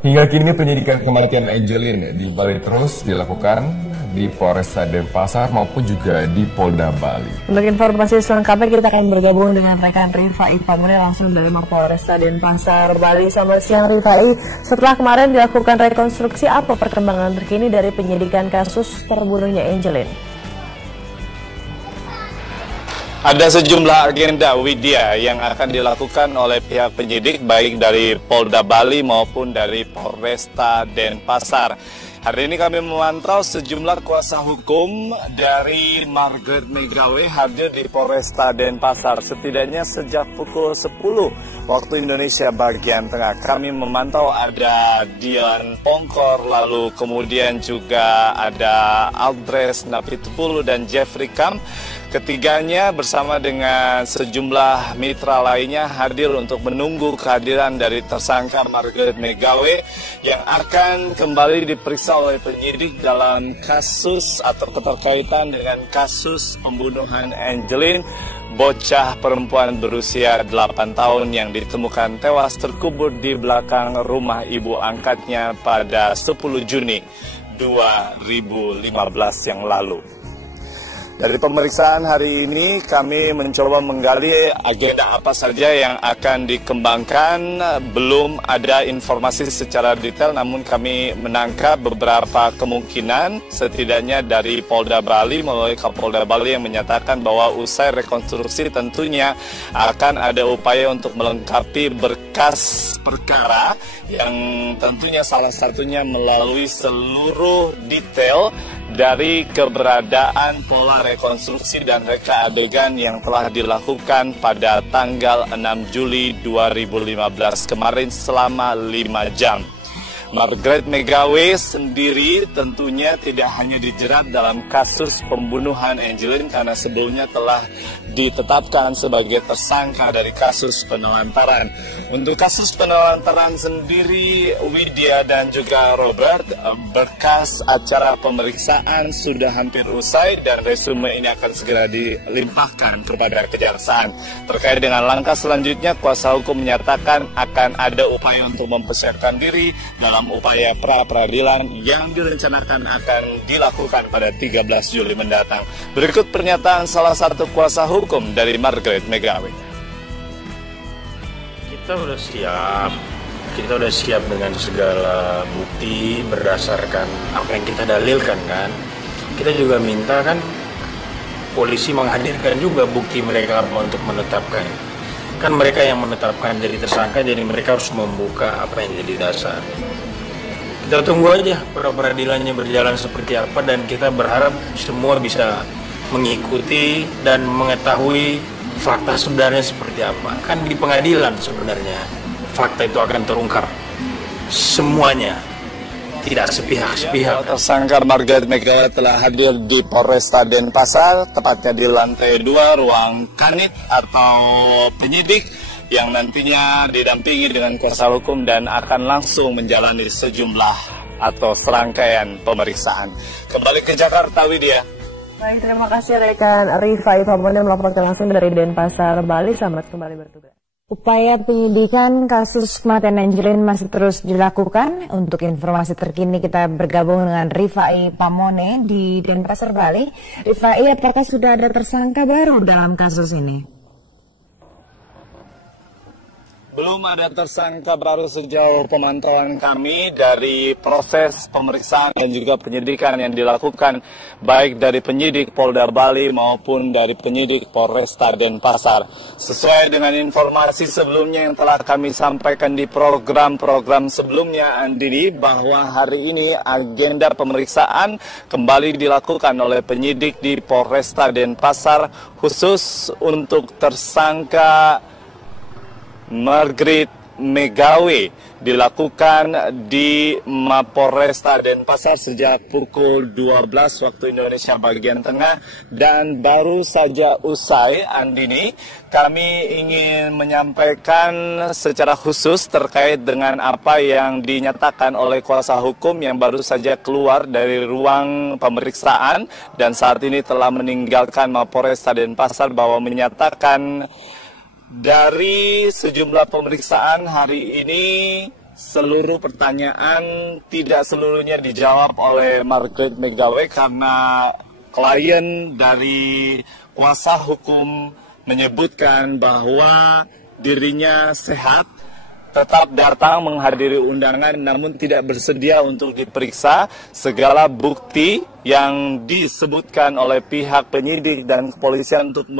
Hingga kini penyidikan kematian Angelin di Bali terus dilakukan di Polresta Denpasar maupun juga di Polda Bali. Untuk informasi selengkapnya kita akan bergabung dengan rekan Rifai Pamone langsung dari Polresta Denpasar Bali. Selamat siang Rifai. Setelah kemarin dilakukan rekonstruksi, apa perkembangan terkini dari penyidikan kasus terbunuhnya Angelin? Ada sejumlah agenda Widya yang akan dilakukan oleh pihak penyidik baik dari Polda Bali maupun dari Polresta Denpasar. Hari ini kami memantau sejumlah kuasa hukum dari Margaret Megawe hadir di Polresta Denpasar. Setidaknya sejak pukul 10 waktu Indonesia bagian tengah. Kami memantau ada Dian Pongkor, lalu kemudian juga ada Aldres Napitupulu dan Jeffrey Kam. Ketiganya bersama dengan sejumlah mitra lainnya hadir untuk menunggu kehadiran dari tersangka Margaret Megawe yang akan kembali diperiksa oleh penyidik dalam kasus atau keterkaitan dengan kasus pembunuhan Angelin, bocah perempuan berusia 8 tahun yang ditemukan tewas terkubur di belakang rumah ibu angkatnya pada 10 Juni 2015 yang lalu. Dari pemeriksaan hari ini kami mencoba menggali agenda apa saja yang akan dikembangkan. Belum ada informasi secara detail, namun kami menangkap beberapa kemungkinan setidaknya dari Polda Bali melalui Kapolda Bali yang menyatakan bahwa usai rekonstruksi tentunya akan ada upaya untuk melengkapi berkas perkara yang tentunya salah satunya melalui seluruh detail dari keberadaan pola rekonstruksi dan reka adegan yang telah dilakukan pada tanggal 6 Juli 2015 kemarin selama 5 jam. Margaret Megawe sendiri tentunya tidak hanya dijerat dalam kasus pembunuhan Angelin karena sebelumnya telah ditetapkan sebagai tersangka dari kasus penelantaran. Untuk kasus penelantaran sendiri, Widya dan juga Robert, berkas acara pemeriksaan sudah hampir usai dan resume ini akan segera dilimpahkan kepada kejaksaan. Terkait dengan langkah selanjutnya, kuasa hukum menyatakan akan ada upaya untuk mempersiapkan diri dalam upaya pra-peradilan yang direncanakan akan dilakukan pada 13 Juli mendatang. Berikut pernyataan salah satu kuasa hukum dari Margaret Megawe. Kita udah siap dengan segala bukti berdasarkan apa yang kita dalilkan kan. Kita juga minta kan polisi menghadirkan juga bukti mereka untuk menetapkan. Kan mereka yang menetapkan jadi tersangka, jadi mereka harus membuka apa yang jadi dasar. Kita tunggu aja pra-peradilannya berjalan seperti apa dan kita berharap semua bisa mengikuti dan mengetahui fakta sebenarnya seperti apa. Kan di pengadilan sebenarnya fakta itu akan terungkap semuanya, tidak sepihak-sepihak. Tersangka Margaret Megawe telah hadir di Polresta Denpasar, tepatnya di lantai 2 ruang kanit atau penyidik yang nantinya didampingi dengan kuasa hukum dan akan langsung menjalani sejumlah atau serangkaian pemeriksaan. Kembali ke Jakarta, Widya. Baik, terima kasih rekan Rifai Pamone melaporkan langsung dari Denpasar, Bali. Selamat kembali bertugas. Upaya penyidikan kasus kematian Angelin masih terus dilakukan. Untuk informasi terkini kita bergabung dengan Rifai Pamone di Denpasar, Bali. Rifai, apakah sudah ada tersangka baru dalam kasus ini? Belum ada tersangka baru sejauh pemantauan kami dari proses pemeriksaan dan juga penyidikan yang dilakukan baik dari penyidik Polda Bali maupun dari penyidik Polresta Denpasar. Sesuai dengan informasi sebelumnya yang telah kami sampaikan di program-program sebelumnya, Andini, bahwa hari ini agenda pemeriksaan kembali dilakukan oleh penyidik di Polresta Denpasar khusus untuk tersangka Margaret Megawe dilakukan di Mapolresta Denpasar sejak pukul 12 waktu Indonesia bagian tengah dan baru saja usai. Andini, kami ingin menyampaikan secara khusus terkait dengan apa yang dinyatakan oleh kuasa hukum yang baru saja keluar dari ruang pemeriksaan dan saat ini telah meninggalkan Mapolresta Denpasar, bahwa menyatakan dari sejumlah pemeriksaan hari ini seluruh pertanyaan tidak seluruhnya dijawab oleh Margaret McGawey karena klien dari kuasa hukum menyebutkan bahwa dirinya sehat, tetap datang menghadiri undangan namun tidak bersedia untuk diperiksa. Segala bukti yang disebutkan oleh pihak penyidik dan kepolisian untuk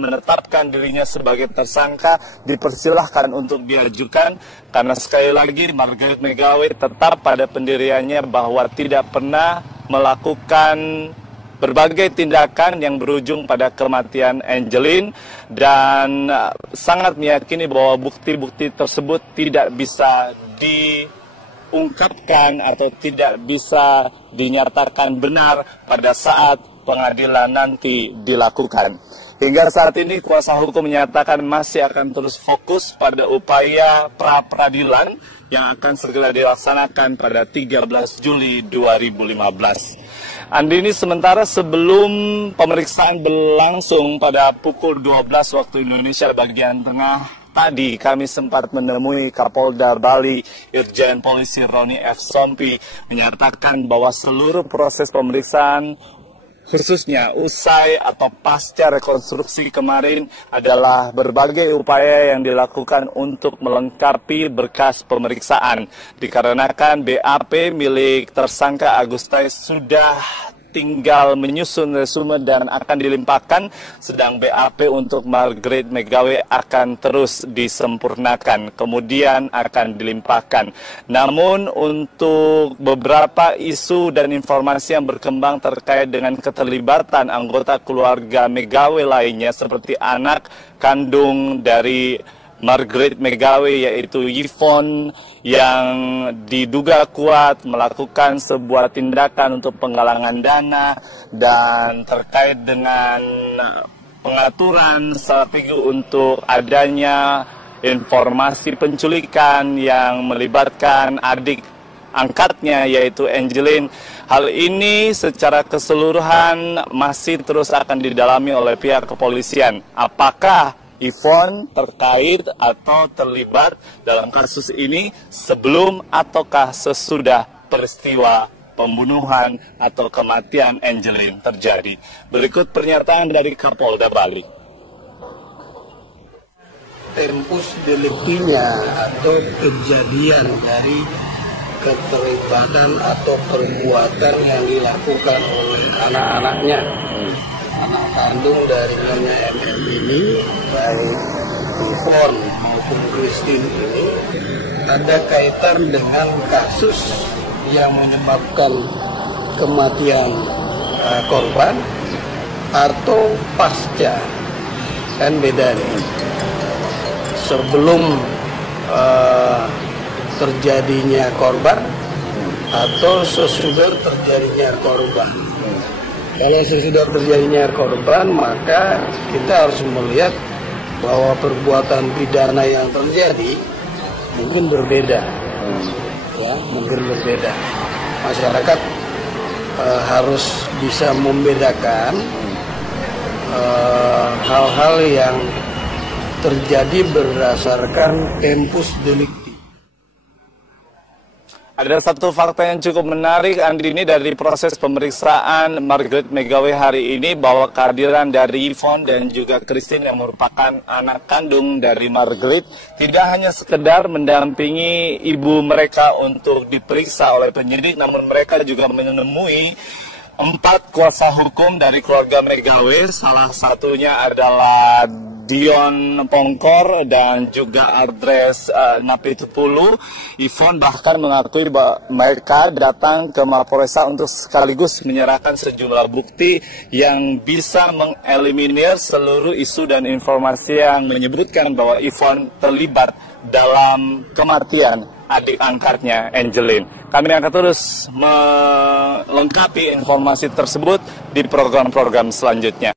menetapkan dirinya sebagai tersangka dipersilahkan untuk diajukan, karena sekali lagi Margaret McGawey tetap pada pendiriannya bahwa tidak pernah melakukan berbagai tindakan yang berujung pada kematian Angeline, dan sangat meyakini bahwa bukti-bukti tersebut tidak bisa diungkapkan atau tidak bisa dinyatakan benar pada saat pengadilan nanti dilakukan. Hingga saat ini kuasa hukum menyatakan masih akan terus fokus pada upaya pra-peradilan yang akan segera dilaksanakan pada 13 Juli 2015. Andini, sementara sebelum pemeriksaan berlangsung pada pukul 12 waktu Indonesia bagian tengah tadi, kami sempat menemui Kapolda Bali, Irjen Polisi Roni F. Sompi, menyatakan bahwa seluruh proses pemeriksaan khususnya usai atau pasca rekonstruksi kemarin adalah berbagai upaya yang dilakukan untuk melengkapi berkas pemeriksaan. Dikarenakan BAP milik tersangka Agustai sudah tinggal menyusun resume dan akan dilimpahkan, sedang BAP untuk Margaret McGawey akan terus disempurnakan, kemudian akan dilimpahkan. Namun untuk beberapa isu dan informasi yang berkembang terkait dengan keterlibatan anggota keluarga McGawey lainnya seperti anak kandung dari Margaret McGawey yaitu Yvonne yang diduga kuat melakukan sebuah tindakan untuk penggalangan dana dan terkait dengan pengaturan strategi untuk adanya informasi penculikan yang melibatkan adik angkatnya yaitu Angeline. Hal ini secara keseluruhan masih terus akan didalami oleh pihak kepolisian. Apakah Yvonne terkait atau terlibat dalam kasus ini sebelum ataukah sesudah peristiwa pembunuhan atau kematian Angeline terjadi? Berikut pernyataan dari Kapolda Bali. Tempus delictinya atau kejadian dari keterlibatan atau perbuatan yang dilakukan oleh anak-anaknya, anak kandung dari Nyonya MM ini, baik Yvonne maupun Christine ini, ada kaitan dengan kasus yang menyebabkan kematian korban atau pasca. Kan beda nih. Sebelum terjadinya korban atau sesudah terjadinya korban. Kalau sesudah terjadinya korban, maka kita harus melihat bahwa perbuatan pidana yang terjadi mungkin berbeda, ya, mungkin berbeda. Masyarakat harus bisa membedakan hal-hal yang terjadi berdasarkan tempus delicti. Ada satu fakta yang cukup menarik, Andini, dari proses pemeriksaan Margaret McGawey hari ini, bahwa kehadiran dari Yvonne dan juga Christine yang merupakan anak kandung dari Margaret tidak hanya sekedar mendampingi ibu mereka untuk diperiksa oleh penyidik, namun mereka juga menemui 4 kuasa hukum dari keluarga McGawey. Salah satunya adalah Dion Pongkor dan juga Adres Napitupulu. Yvonne bahkan mengakui bahwa mereka datang ke Mapolresta untuk sekaligus menyerahkan sejumlah bukti yang bisa mengeliminir seluruh isu dan informasi yang menyebutkan bahwa Yvonne terlibat dalam kematian adik angkatnya Angeline. Kami akan terus melengkapi informasi tersebut di program-program selanjutnya.